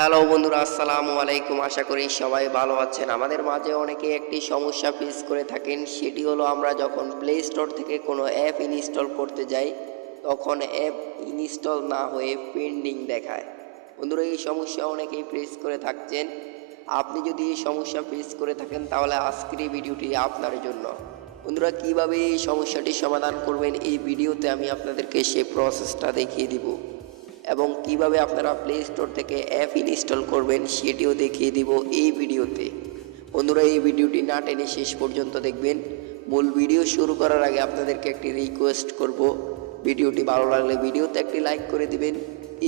Hello বন্ধুরা, আসসালামু আলাইকুম। আশা করি সবাই ভালো আছেন। আমাদের মাঝে অনেকে একটি সমস্যা ফেস করে থাকেন, সেটি হলো আমরা যখন প্লে স্টোর থেকে কোনো অ্যাপ ইনস্টল করতে যাই তখন অ্যাপ ইনস্টল না হয়ে পেন্ডিং দেখায়। বন্ধুরা, এই সমস্যা অনেকেই ফেস করে থাকছেন। আপনি যদি এই সমস্যা ফেস করে থাকেন তাহলে আজকের এই ভিডিওটি আপনার জন্য। বন্ধুরা, কীভাবে এই সমস্যাটি সমাধান করবেন এই ভিডিওতে আমি আপনাদেরকে সেই প্রসেসটা দেখিয়ে দিব এবং কিভাবে আপনারা প্লে স্টোর থেকে অ্যাপ ইনস্টল করবেন সেটিও দেখিয়ে দিব এই ভিডিওতে। বন্ধুরা, এই ভিডিওটি না টেনে শেষ পর্যন্ত দেখবেন। মূল ভিডিও শুরু করার আগে আপনাদেরকে একটি রিকোয়েস্ট করব, ভিডিওটি ভালো লাগলে ভিডিওতে একটি লাইক করে দিবেন।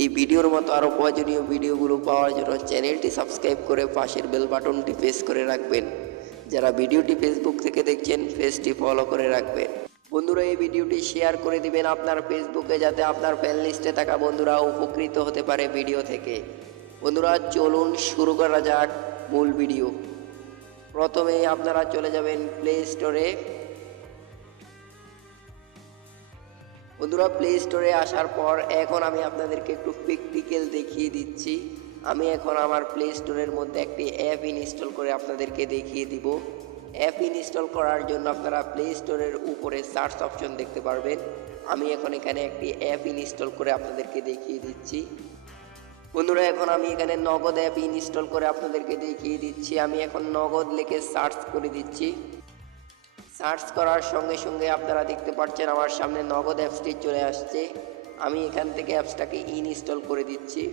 এই ভিডিওর মতো আরও প্রয়োজনীয় ভিডিওগুলো পাওয়ার জন্য চ্যানেলটি সাবস্ক্রাইব করে পাশের বেল বাটনটি প্রেস করে রাখবেন। যারা ভিডিওটি ফেসবুক থেকে দেখছেন পেজটি ফলো করে রাখবেন। বন্ধুরা, এই ভিডিওটি শেয়ার করে দিবেন আপনার ফেসবুকে, যাতে আপনার ফ্রেন্ড লিস্টে থাকা বন্ধুরা উপকৃত হতে পারে ভিডিও থেকে। বন্ধুরা, চলুন শুরু করা যাক মূল ভিডিও। প্রথমে আপনারা চলে যাবেন প্লে স্টোরে। বন্ধুরা, প্লে স্টোরে আসার পর এখন আমি আপনাদেরকে একটু প্র্যাকটিক্যাল দেখিয়ে দিচ্ছি। আমি এখন আমার প্লে স্টোরের মধ্যে একটি অ্যাপ ইনস্টল করে আপনাদেরকে দেখিয়ে দিব। অ্যাপ ইনস্টল করার জন্য আপনারা প্লে স্টোরের উপরে সার্চ অপশন দেখতে পারবেন। আমি এখন এখানে একটি অ্যাপ ইনস্টল করে আপনাদেরকে দেখিয়ে দিচ্ছি। বন্ধুরা, এখন আমি এখানে নগদ অ্যাপ ইনস্টল করে আপনাদেরকে দেখিয়ে দিচ্ছি। আমি এখন নগদ লিখে সার্চ করে দিচ্ছি। সার্চ করার সঙ্গে সঙ্গে আপনারা দেখতে পাচ্ছেন আমার সামনে নগদ অ্যাপসটি চলে আসছে। আমি এখান থেকে অ্যাপসটাকে ইনস্টল করে দিচ্ছি।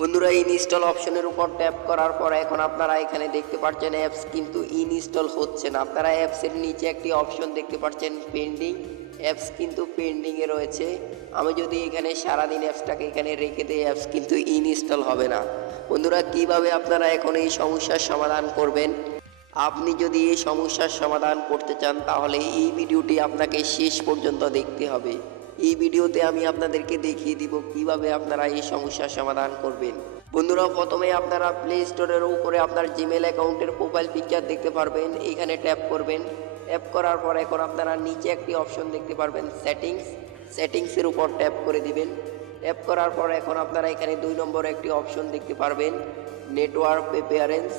বন্ধুরা, ইনস্টল অপশনের উপর ট্যাপ করার পর এখন আপনারা এখানে দেখতে পাচ্ছেন অ্যাপস কিন্তু ইনস্টল হচ্ছে না। আপনারা অ্যাপসের নিচে একটি অপশন দেখতে পাচ্ছেন পেন্ডিং। অ্যাপস কিন্তু পেন্ডিংয়ে রয়েছে। আমি যদি এখানে সারাদিন অ্যাপসটাকে এখানে রেখে দিই অ্যাপস কিন্তু ইনস্টল হবে না। বন্ধুরা, কিভাবে আপনারা এখন এই সমস্যার সমাধান করবেন? আপনি যদি এই সমস্যার সমাধান করতে চান তাহলে এই ভিডিওটি আপনাকে শেষ পর্যন্ত দেখতে হবে। এই ভিডিওতে আমি আপনাদেরকে দেখিয়ে দিব কিভাবে আপনারা এই সমস্যার সমাধান করবেন। বন্ধুরা, প্রথমে আপনারা প্লে স্টোরের উপরে আপনার জিমেল অ্যাকাউন্টের প্রোফাইল পিকচার দেখতে পারবেন। এখানে ট্যাপ করবেন। ট্যাপ করার পর এখন আপনারা নিচে একটি অপশন দেখতে পারবেন সেটিংসের উপর ট্যাপ করে দিবেন। ট্যাপ করার পর এখন আপনারা এখানে 2 নম্বরে একটি অপশন দেখতে পারবেন নেটওয়ার্ক প্রেফারেন্স।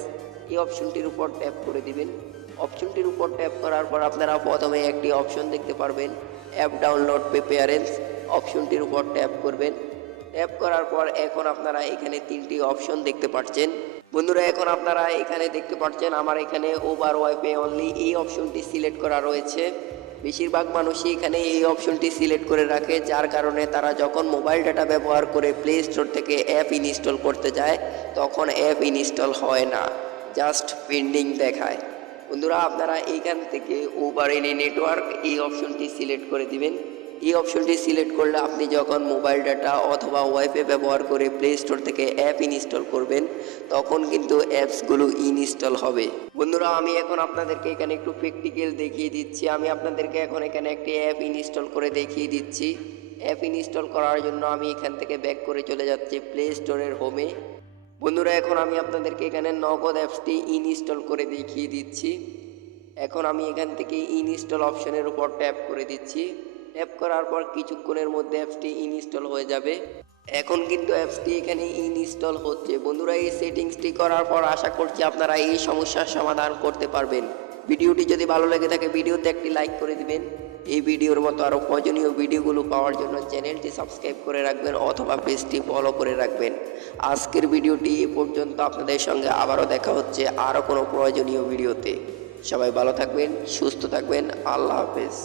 এই অপশনটির উপর ট্যাপ করে দিবেন। অপশনটির উপর ট্যাপ করার পর আপনারা প্রথমে একটি অপশন দেখতে পারবেন অ্যাপ ডাউনলোড প্রেফারেন্স। অপশনটির উপর ট্যাপ করবেন। ট্যাপ করার পর এখন আপনারা এখানে 3টি অপশন দেখতে পাচ্ছেন। বন্ধুরা, এখন আপনারা এখানে দেখতে পাচ্ছেন আমার এখানে ওভার ওয়াইফাই অনলি এই অপশনটি সিলেক্ট করা রয়েছে। বেশিরভাগ মানুষই এখানে এই অপশনটি সিলেক্ট করে রাখে, যার কারণে তারা যখন মোবাইল ডাটা ব্যবহার করে প্লে স্টোর থেকে অ্যাপ ইনস্টল করতে যায় তখন অ্যাপ ইনস্টল হয় না, জাস্ট পেন্ডিং দেখায়। বন্ধুরা, আপনারা এইখান থেকে ওভার এনি নেটওয়ার্ক এই অপশনটি সিলেক্ট করে দিবেন। এই অপশনটি সিলেক্ট করলে আপনি যখন মোবাইল ডাটা অথবা ওয়াইফাই ব্যবহার করে প্লে স্টোর থেকে অ্যাপ ইনস্টল করবেন তখন কিন্তু অ্যাপসগুলো ইনস্টল হবে। বন্ধুরা, আমি এখন আপনাদেরকে এখানে একটু প্র্যাকটিক্যাল দেখিয়ে দিচ্ছি। আমি আপনাদেরকে এখন এখানে একটি অ্যাপ ইনস্টল করে দেখিয়ে দিচ্ছি। অ্যাপ ইনস্টল করার জন্য আমি এখান থেকে ব্যাক করে চলে যাচ্ছি প্লে স্টোরের হোমে। বন্ধুরা, এখন আমি আপনাদেরকে এখানে নগদ অ্যাপসটি ইনস্টল করে দেখিয়ে দিচ্ছি। এখন আমি এখান থেকে ইনস্টল অপশনের উপর ট্যাপ করে দিচ্ছি। ট্যাপ করার পর কিছুক্ষণের মধ্যে অ্যাপসটি ইনস্টল হয়ে যাবে। এখন কিন্তু অ্যাপসটি এখানে ইনস্টল হচ্ছে। বন্ধুরা, এই সেটিংসটি করার পর আশা করছি আপনারা এই সমস্যার সমাধান করতে পারবেন। ভিডিওটি যদি ভালো লেগে থাকে ভিডিওতে একটি লাইক করে দিবেন। এই ভিডিওর মতো আরও প্রয়োজনীয় ভিডিওগুলো পাওয়ার জন্য চ্যানেলটি সাবস্ক্রাইব করে রাখবেন অথবা পেজটি ফলো করে রাখবেন। আজকের ভিডিওটি এ পর্যন্ত। আপনাদের সঙ্গে আবারও দেখা হচ্ছে আরও কোনো প্রয়োজনীয় ভিডিওতে। সবাই ভালো থাকবেন, সুস্থ থাকবেন। আল্লাহ হাফেজ।